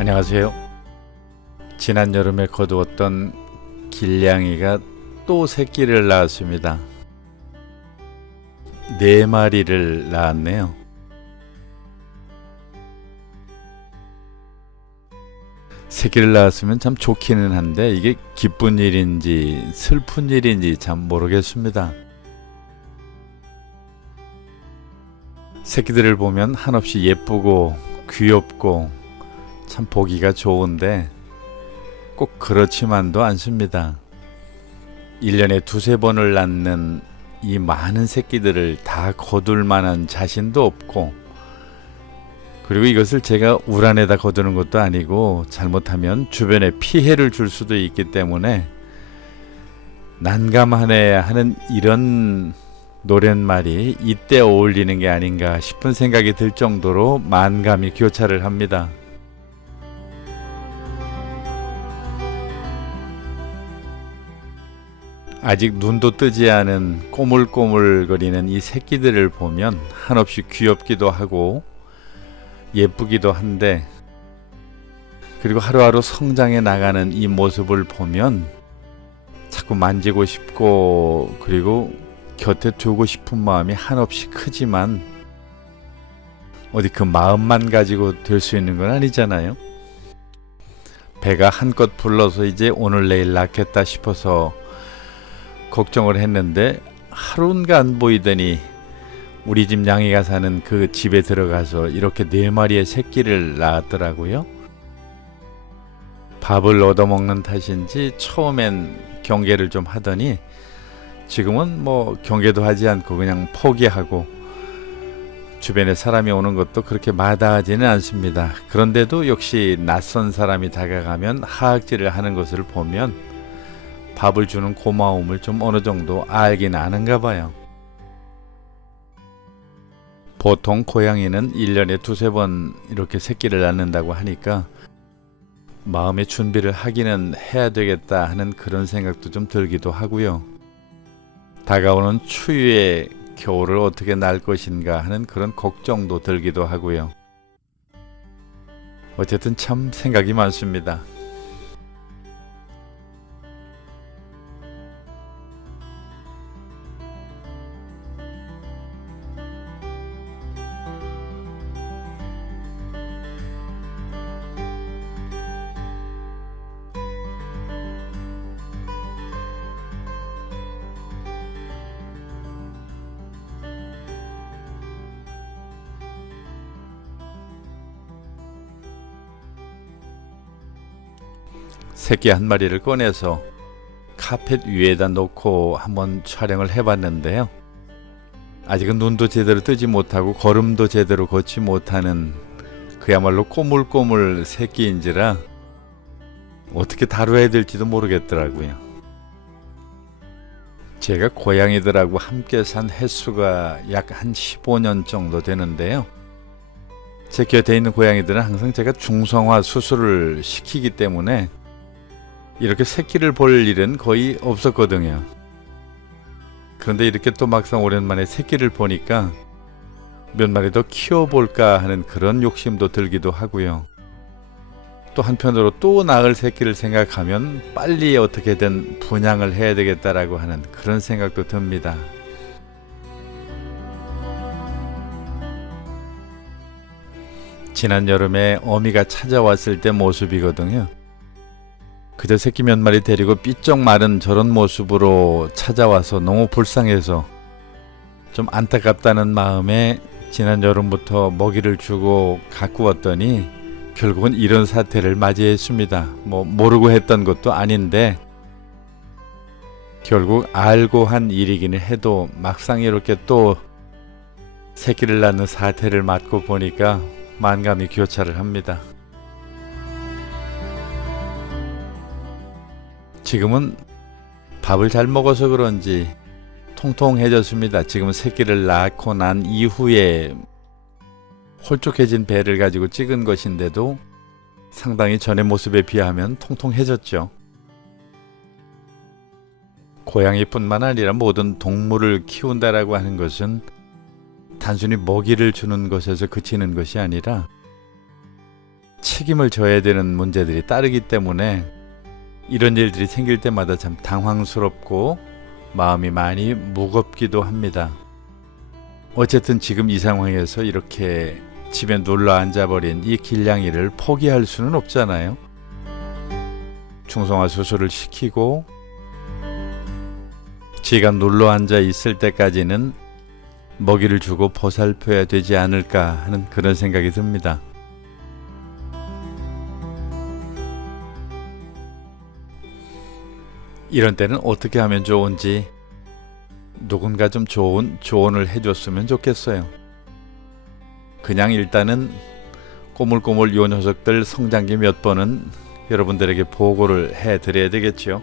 안녕하세요. 지난 여름에 거두었던 길냥이가 또 새끼를 낳았습니다. 4마리를 낳았네요. 새끼를 낳았으면 참 좋기는 한데 이게 기쁜 일인지 슬픈 일인지 참 모르겠습니다. 새끼들을 보면 한없이 예쁘고 귀엽고 참 보기가 좋은데 꼭 그렇지만도 않습니다. 1년에 2-3번을 낳는 이 많은 새끼들을 다 거둘 만한 자신도 없고, 그리고 이것을 제가 우란에다 거두는 것도 아니고 잘못하면 주변에 피해를 줄 수도 있기 때문에 난감하네 하는 이런 노랫말이 이때 어울리는 게 아닌가 싶은 생각이 들 정도로 만감이 교차를 합니다. 아직 눈도 뜨지 않은 꼬물꼬물거리는 이 새끼들을 보면 한없이 귀엽기도 하고 예쁘기도 한데, 그리고 하루하루 성장해 나가는 이 모습을 보면 자꾸 만지고 싶고 그리고 곁에 두고 싶은 마음이 한없이 크지만 어디 그 마음만 가지고 될 수 있는 건 아니잖아요. 배가 한껏 불러서 이제 오늘 내일 낳겠다 싶어서 걱정을 했는데 하루인가 안 보이더니 우리 집 냥이가 사는 그 집에 들어가서 이렇게 4마리의 새끼를 낳았더라고요. 밥을 얻어먹는 탓인지 처음엔 경계를 좀 하더니 지금은 뭐 경계도 하지 않고 그냥 포기하고 주변에 사람이 오는 것도 그렇게 마다하지는 않습니다. 그런데도 역시 낯선 사람이 다가가면 하악질을 하는 것을 보면 밥을 주는 고마움을 좀 어느 정도 알긴 아는가 봐요. 보통 고양이는 1년에 2-3번 이렇게 새끼를 낳는다고 하니까 마음의 준비를 하기는 해야 되겠다 하는 그런 생각도 좀 들기도 하고요. 다가오는 추위의 겨울을 어떻게 날 것인가 하는 그런 걱정도 들기도 하고요. 어쨌든 참 생각이 많습니다. 새끼 한 마리를 꺼내서 카펫 위에다 놓고 한번 촬영을 해봤는데요. 아직은 눈도 제대로 뜨지 못하고 걸음도 제대로 걷지 못하는 그야말로 꼬물꼬물 새끼인지라 어떻게 다뤄야 될지도 모르겠더라고요. 제가 고양이들하고 함께 산 횟수가 약 한 15년 정도 되는데요. 제 곁에 있는 고양이들은 항상 제가 중성화 수술을 시키기 때문에 이렇게 새끼를 볼 일은 거의 없었거든요. 그런데 이렇게 또 막상 오랜만에 새끼를 보니까 몇 마리 더 키워볼까 하는 그런 욕심도 들기도 하고요. 또 한편으로 또 낳을 새끼를 생각하면 빨리 어떻게든 분양을 해야 되겠다라고 하는 그런 생각도 듭니다. 지난 여름에 어미가 찾아왔을 때 모습이거든요. 그저 새끼 몇 마리 데리고 삐쩍 마른 저런 모습으로 찾아와서 너무 불쌍해서 좀 안타깝다는 마음에 지난 여름부터 먹이를 주고 가꾸었더니 결국은 이런 사태를 맞이했습니다. 모르고 했던 것도 아닌데 결국 알고 한 일이기는 해도 막상 이렇게 또 새끼를 낳는 사태를 맞고 보니까 만감이 교차를 합니다. 지금은 밥을 잘 먹어서 그런지 통통해졌습니다. 지금 새끼를 낳고 난 이후에 홀쭉해진 배를 가지고 찍은 것인데도 상당히 전의 모습에 비하면 통통해졌죠. 고양이뿐만 아니라 모든 동물을 키운다라고 하는 것은 단순히 먹이를 주는 것에서 그치는 것이 아니라 책임을 져야 되는 문제들이 따르기 때문에 이런 일들이 생길 때마다 참 당황스럽고 마음이 많이 무겁기도 합니다. 어쨌든 지금 이 상황에서 이렇게 집에 눌러 앉아버린 이 길냥이를 포기할 수는 없잖아요. 중성화 수술을 시키고 지가 눌러 앉아 있을 때까지는 먹이를 주고 보살펴야 되지 않을까 하는 그런 생각이 듭니다. 이런 때는 어떻게 하면 좋은지 누군가 좀 좋은 조언을 해줬으면 좋겠어요. 그냥 일단은 꼬물꼬물 요 녀석들 성장기 몇 번은 여러분들에게 보고를 해드려야 되겠죠.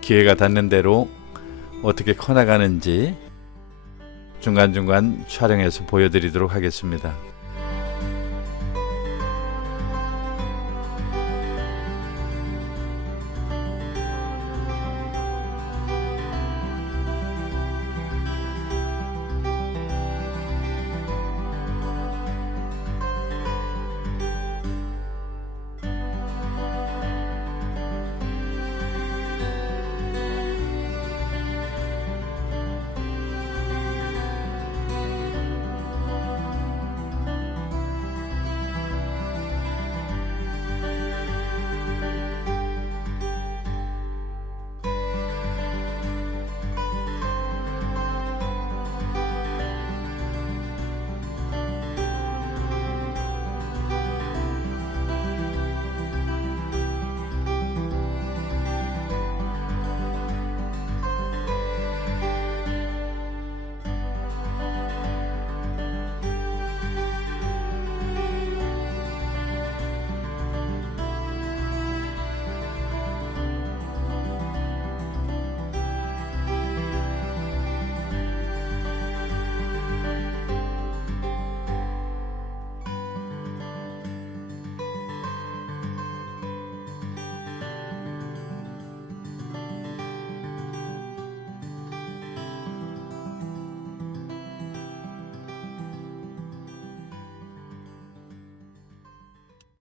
기회가 닿는 대로 어떻게 커나가는지 중간중간 촬영해서 보여드리도록 하겠습니다.